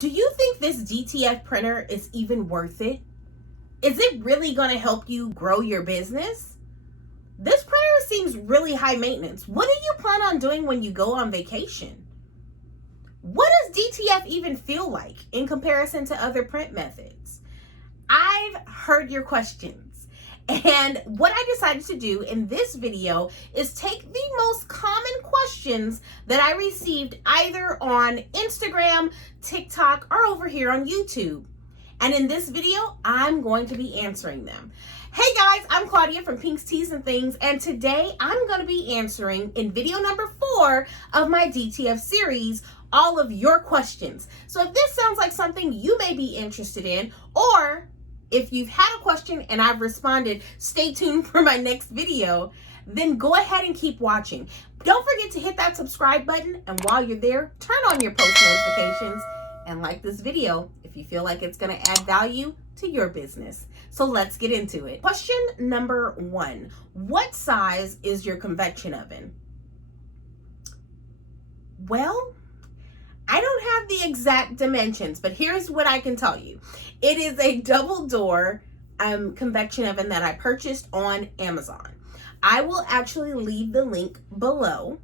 Do you think this DTF printer is even worth it? Is it really going to help you grow your business? This printer seems really high maintenance. What do you plan on doing when you go on vacation? What does DTF even feel like in comparison to other print methods? I've heard your questions. And what I decided to do in this video is take the most common questions that I received either on Instagram, TikTok, or over here on YouTube. And in this video, I'm going to be answering them. Hey guys, I'm Claudia from Pink's Teas and Things, and today I'm going to be answering in video number 4 of my DTF series all of your questions. So if this sounds like something you may be interested in, or if you've had a question and I've responded, stay tuned for my next video, then go ahead and keep watching. Don't forget to hit that subscribe button, and while you're there, turn on your post notifications and like this video if you feel like it's going to add value to your business. So let's get into it. Question number 1. What size is your convection oven? Well, I don't have the exact dimensions, but here's what I can tell you. It is a double door convection oven that I purchased on Amazon. I will actually leave the link below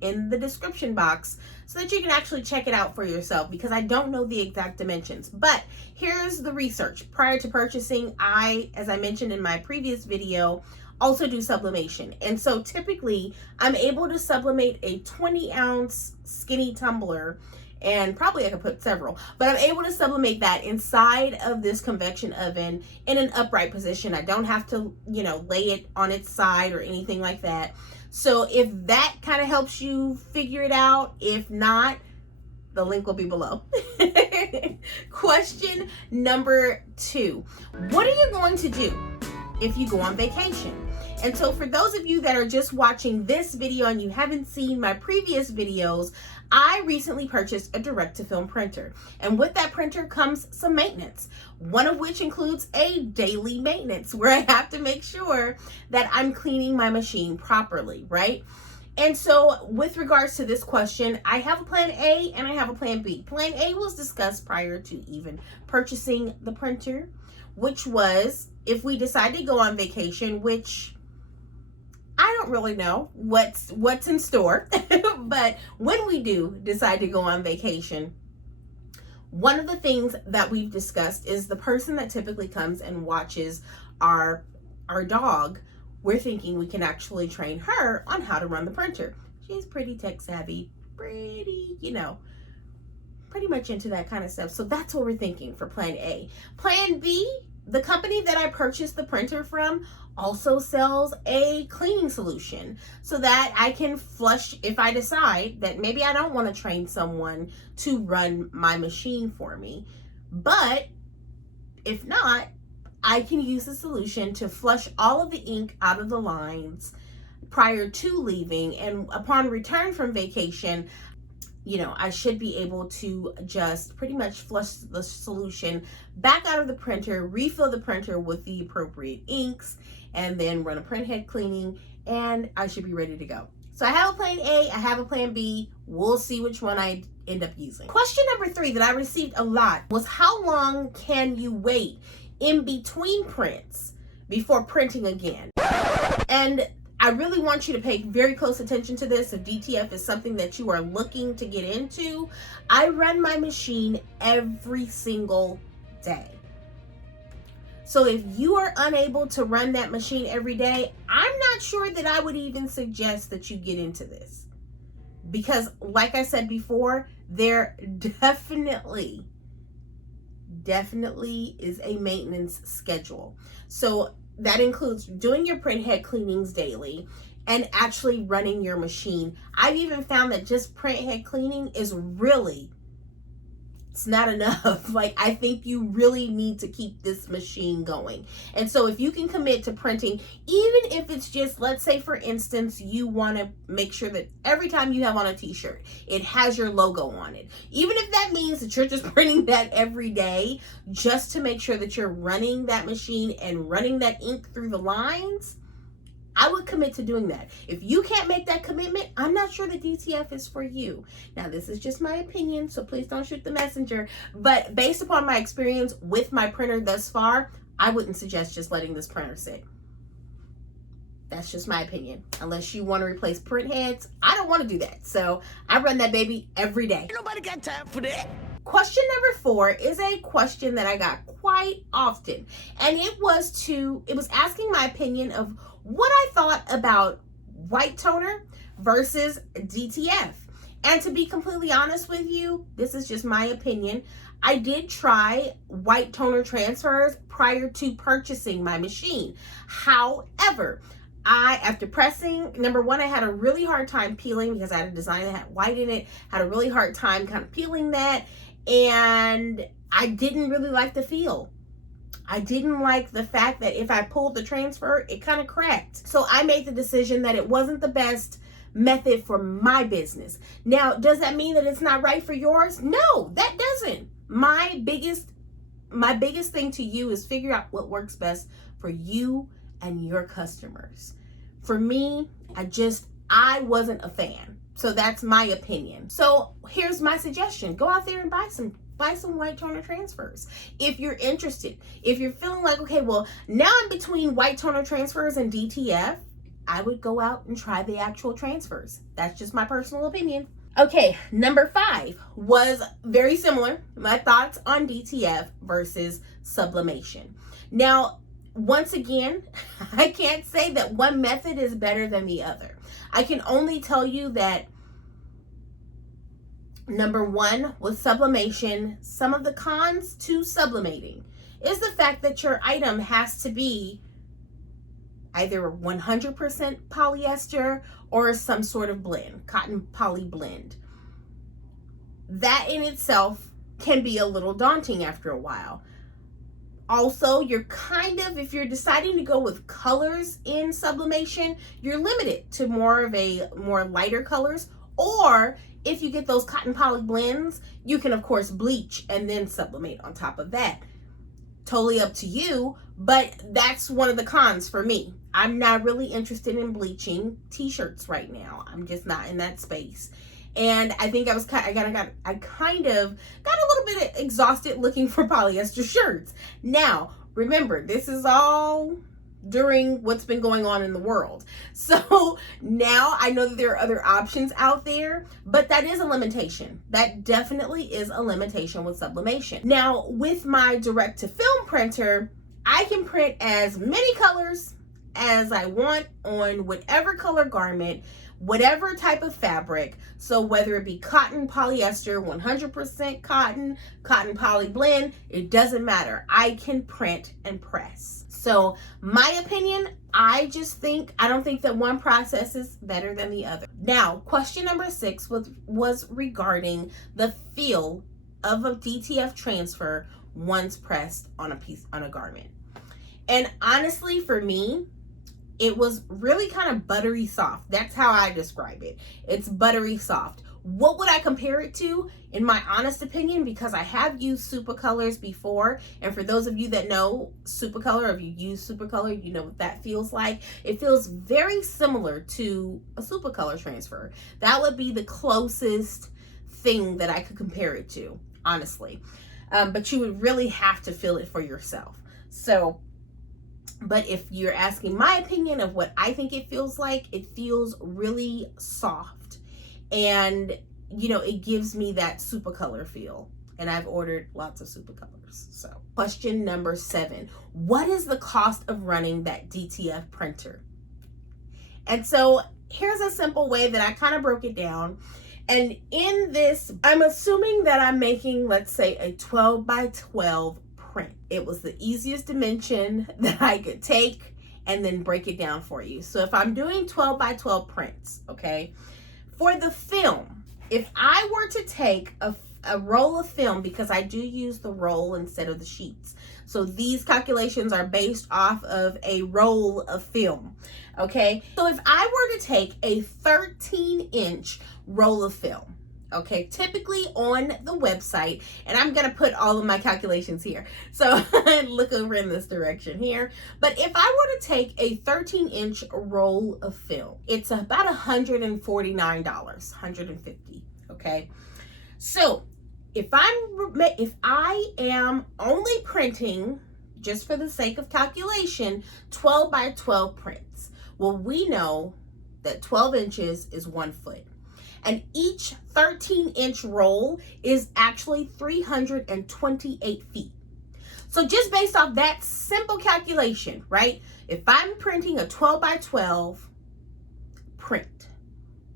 in the description box so that you can actually check it out for yourself, because I don't know the exact dimensions. But here's the research. Prior to purchasing, as I mentioned in my previous video, also do sublimation. And so typically I'm able to sublimate a 20-ounce skinny tumbler, and probably I could put several, but I'm able to sublimate that inside of this convection oven in an upright position. I don't have to, lay it on its side or anything like that. So if that kind of helps you figure it out, if not, the link will be below. Question number 2. What are you going to do if you go on vacation? And so for those of you that are just watching this video and you haven't seen my previous videos, I recently purchased a direct-to-film printer. And with that printer comes some maintenance, one of which includes a daily maintenance where I have to make sure that I'm cleaning my machine properly, right? And so with regards to this question, I have a plan A and I have a plan B. Plan A was discussed prior to even purchasing the printer, which was if we decide to go on vacation, which I don't really know what's in store, but when we do decide to go on vacation, one of the things that we've discussed is the person that typically comes and watches our dog, we're thinking we can actually train her on how to run the printer. She's pretty tech savvy, pretty much into that kind of stuff. So that's what we're thinking for plan A. Plan B, the company that I purchased the printer from also sells a cleaning solution so that I can flush if I decide that maybe I don't want to train someone to run my machine for me. But if not, I can use the solution to flush all of the ink out of the lines prior to leaving. And upon return from vacation, I should be able to just pretty much flush the solution back out of the printer, refill the printer with the appropriate inks, and then run a print head cleaning, and I should be ready to go. So I have a plan A, I have a plan B. We'll see which one I end up using. Question number 3 that I received a lot was, how long can you wait in between prints before printing again? And I really want you to pay very close attention to this. If DTF is something that you are looking to get into, I run my machine every single day. So if you are unable to run that machine every day, I'm not sure that I would even suggest that you get into this. Because like I said before, there definitely is a maintenance schedule. So that includes doing your print head cleanings daily and actually running your machine. I've even found that just print head cleaning is it's not enough. Like, I think you really need to keep this machine going. And so if you can commit to printing, even if it's just, let's say for instance, you want to make sure that every time you have on a t-shirt, it has your logo on it. Even if that means that you're just printing that every day, just to make sure that you're running that machine and running that ink through the lines, I would commit to doing that. If you can't make that commitment, I'm not sure the DTF is for you. Now, this is just my opinion, so please don't shoot the messenger. But based upon my experience with my printer thus far, I wouldn't suggest just letting this printer sit. That's just my opinion. Unless you want to replace print heads, I don't want to do that. So I run that baby every day. Ain't nobody got time for that. Question number 4 is a question that I got quite often. And it was asking my opinion of what I thought about white toner versus DTF. And to be completely honest with you, this is just my opinion. I did try white toner transfers prior to purchasing my machine. However, after pressing, number 1, I had a really hard time peeling because I had a design that had white in it, had a really hard time kind of peeling that, and I didn't really like the feel. I didn't like the fact that if I pulled the transfer, it kind of cracked. So I made the decision that it wasn't the best method for my business. Now, does that mean that it's not right for yours? No, that doesn't. My biggest thing to you is figure out what works best for you and your customers. For me, I wasn't a fan. So that's my opinion. So here's my suggestion. Go out there and buy some white toner transfers. If you're interested, if you're feeling like, okay, well, now I'm between white toner transfers and DTF, I would go out and try the actual transfers. That's just my personal opinion. Okay, number 5 was very similar. My thoughts on DTF versus sublimation. Now, once again, I can't say that one method is better than the other. I can only tell you that number 1, with sublimation, some of the cons to sublimating is the fact that your item has to be either 100% polyester or some sort of blend, cotton poly blend. That in itself can be a little daunting after a while. Also, if you're deciding to go with colors in sublimation, you're limited to more lighter colors. Or if you get those cotton poly blends, you can of course bleach and then sublimate on top of that. Totally up to you, but that's one of the cons for me. I'm not really interested in bleaching t-shirts right now. I'm just not in that space. And I think I kind of got a little bit exhausted looking for polyester shirts. Now, remember, this is all during what's been going on in the world. So now I know that there are other options out there, but that is a limitation. That definitely is a limitation with sublimation. Now, with my direct to film printer, I can print as many colors as I want on whatever color garment, whatever type of fabric. So whether it be cotton, polyester, 100% cotton, cotton poly blend, it doesn't matter. I can print and press. So my opinion, I don't think that one process is better than the other. Now, question number 6 was regarding the feel of a DTF transfer once pressed on a garment. And honestly, for me, it was really kind of buttery soft. That's how I describe it. It's buttery soft. What would I compare it to? In my honest opinion, because I have used Supercolors before, and for those of you that know Supercolor, if you use Supercolor, you know what that feels like. It feels very similar to a Supercolor transfer. That would be the closest thing that I could compare it to, honestly. But you would really have to feel it for yourself. But if you're asking my opinion of what I think it feels like, it feels really soft. And, it gives me that Supercolor feel. And I've ordered lots of Supercolors. So, question number 7. What is the cost of running that DTF printer? And so, here's a simple way that I kind of broke it down. And in this, I'm assuming that I'm making, let's say, a 12 by 12 print. It was the easiest dimension that I could take and then break it down for you. So if I'm doing 12 by 12 prints, okay, for the film, if I were to take a roll of film, because I do use the roll instead of the sheets, so these calculations are based off of a roll of film, okay? So if I were to take a 13-inch roll of film, Okay, typically on the website, and I'm gonna put all of my calculations here, so look over in this direction here. But if I were to take a 13-inch roll of film, it's about $149, $150. Okay, so if I am only printing, just for the sake of calculation, 12 by 12 prints, well, we know that 12 inches is 1 foot. And each 13-inch roll is actually 328 feet. So just based off that simple calculation, right? If I'm printing a 12 by 12 print,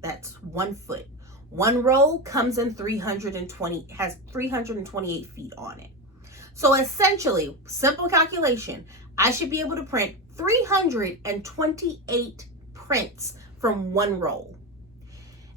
that's 1 foot. One roll comes in has 328 feet on it. So essentially, simple calculation, I should be able to print 328 prints from one roll.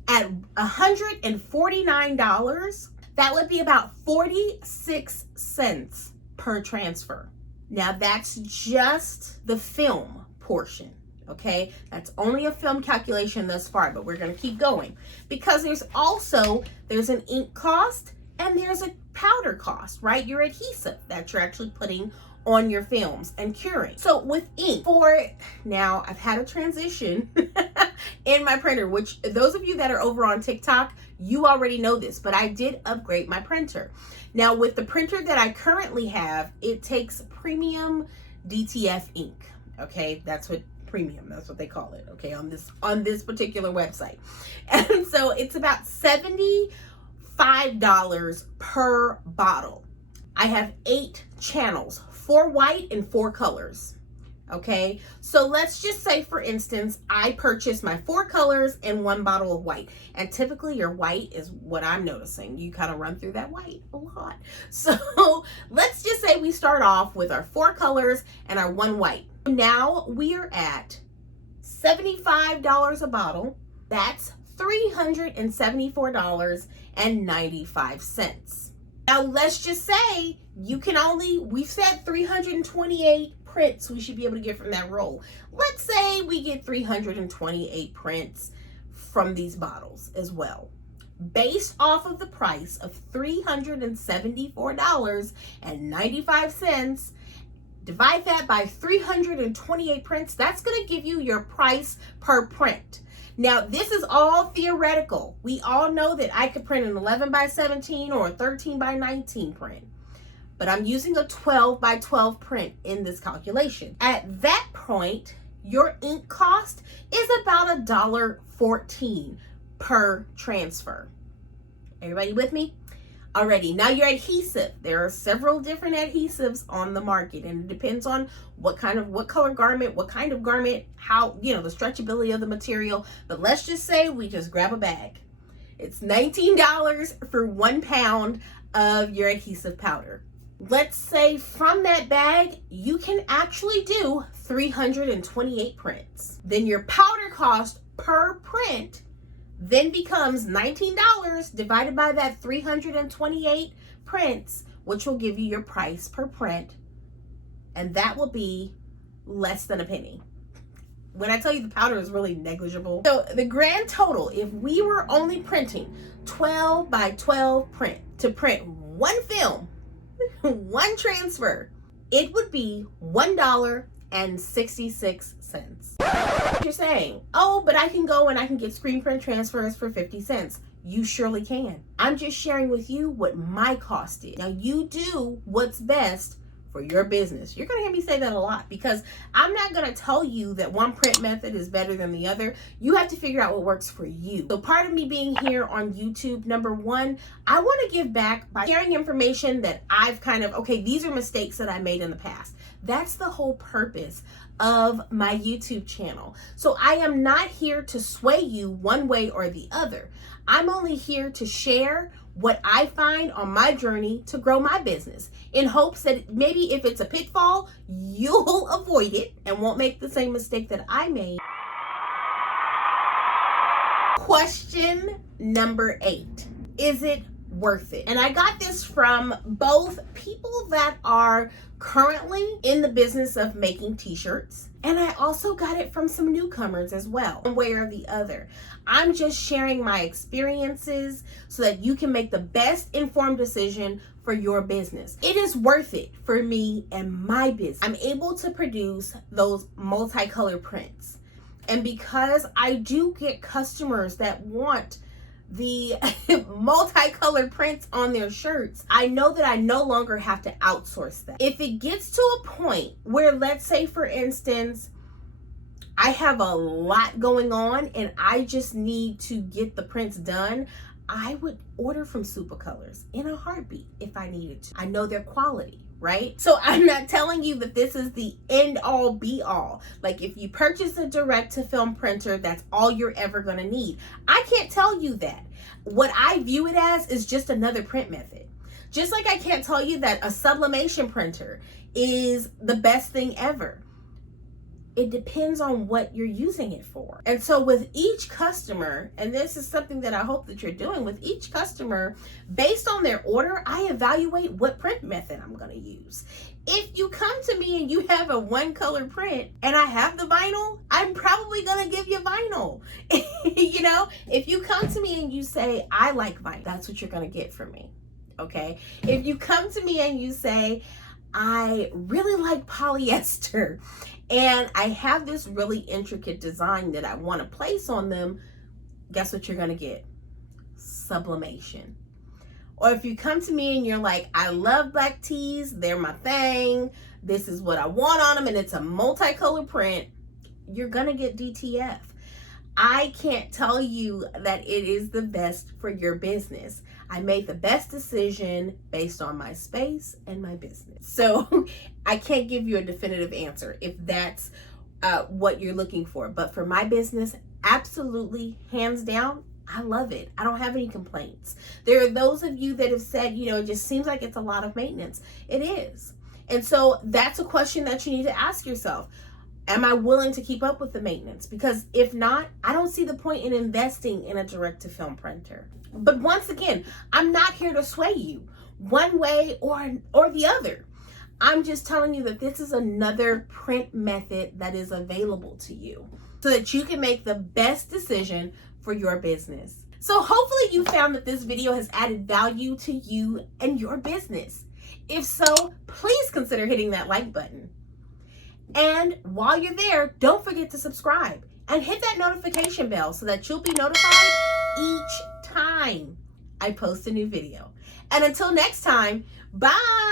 At $149, that would be about 46 cents per transfer. Now that's just the film portion, okay? That's only a film calculation thus far, but we're gonna keep going because there's an ink cost and there's a powder cost, right? Your adhesive that you're actually putting on your films and curing. So with ink, now I've had a transition in my printer, which those of you that are over on TikTok, you already know this, but I did upgrade my printer. Now with the printer that I currently have, it takes premium DTF ink. Okay, that's what they call it, okay, on this particular website. And so it's about $75 per bottle. I have 8 channels, 4 white and 4 colors. Okay, so let's just say, for instance, I purchased my 4 colors and 1 bottle of white. And typically your white is what I'm noticing. You kind of run through that white a lot. So let's just say we start off with our 4 colors and our 1 white. Now we are at $75 a bottle. That's $374.95. Now let's just say we've said 328 prints we should be able to get from that roll. Let's say we get 328 prints from these bottles as well. Based off of the price of $374.95, divide that by 328 prints, that's gonna give you your price per print. Now, this is all theoretical. We all know that I could print an 11 by 17 or a 13 by 19 print, but I'm using a 12 by 12 print in this calculation. At that point, your ink cost is about $1.14 per transfer. Everybody with me? Already. Now your adhesive. There are several different adhesives on the market, and it depends on what color garment, what kind of garment, how, the stretchability of the material. But let's just say we just grab a bag. It's $19 for 1 pound of your adhesive powder. Let's say from that bag, you can actually do 328 prints. Then your powder cost per print then becomes $19 divided by that 328 prints, which will give you your price per print. And that will be less than a penny. When I tell you the powder is really negligible. So the grand total, if we were only printing 12 by 12 print to print 1 film, 1 transfer, it would be $1.66. You're saying, oh, but I can go and I can get screen print transfers for 50 cents. You surely can. I'm just sharing with you what my cost is. Now you do what's best for your business. You're going to hear me say that a lot because I'm not going to tell you that one print method is better than the other. You have to figure out what works for you. So part of me being here on YouTube, number one, I want to give back by sharing information that I've these are mistakes that I made in the past. That's the whole purpose of my YouTube channel. So I am not here to sway you one way or the other. I'm only here to share what I find on my journey to grow my business in hopes that maybe if it's a pitfall, you'll avoid it and won't make the same mistake that I made. Question number 8. Is it worth it. And I got this from both people that are currently in the business of making t-shirts, and I also got it from some newcomers as well, one way or the other. I'm just sharing my experiences so that you can make the best informed decision for your business. It is worth it for me and my business. I'm able to produce those multicolor prints. And because I do get customers that want the multicolored prints on their shirts, I know that I no longer have to outsource that. If it gets to a point where, let's say for instance, I have a lot going on and I just need to get the prints done, I would order from Supercolors in a heartbeat if I needed to. I know their quality, right? So I'm not telling you that this is the end all be all. Like if you purchase a direct to film printer, that's all you're ever gonna need. I can't tell you that. What I view it as is just another print method. Just like I can't tell you that a sublimation printer is the best thing ever. It depends on what you're using it for. And so with each customer, and this is something that I hope that you're doing with each customer, based on their order, I evaluate what print method I'm gonna use. If you come to me and you have a one color print and I have the vinyl, I'm probably gonna give you vinyl. You know, if you come to me and you say, I like vinyl, that's what you're gonna get from me, okay? If you come to me and you say, I really like polyester, and I have this really intricate design that I want to place on them, guess what you're going to get? Sublimation. Or if you come to me and you're like, I love black tees, they're my thing, this is what I want on them, and it's a multicolor print, you're going to get DTF. I can't tell you that it is the best for your business. I made the best decision based on my space and my business. So I can't give you a definitive answer if that's what you're looking for. But for my business, absolutely, hands down, I love it. I don't have any complaints. There are those of you that have said, you know, it just seems like it's a lot of maintenance. It is. And so that's a question that you need to ask yourself. Am I willing to keep up with the maintenance? Because if not, I don't see the point in investing in a direct-to-film printer. But once again, I'm not here to sway you one way or the other. I'm just telling you that this is another print method that is available to you so that you can make the best decision for your business. So hopefully you found that this video has added value to you and your business. If so, please consider hitting that like button. And while you're there, don't forget to subscribe and hit that notification bell so that you'll be notified each time I post a new video. And until next time, bye.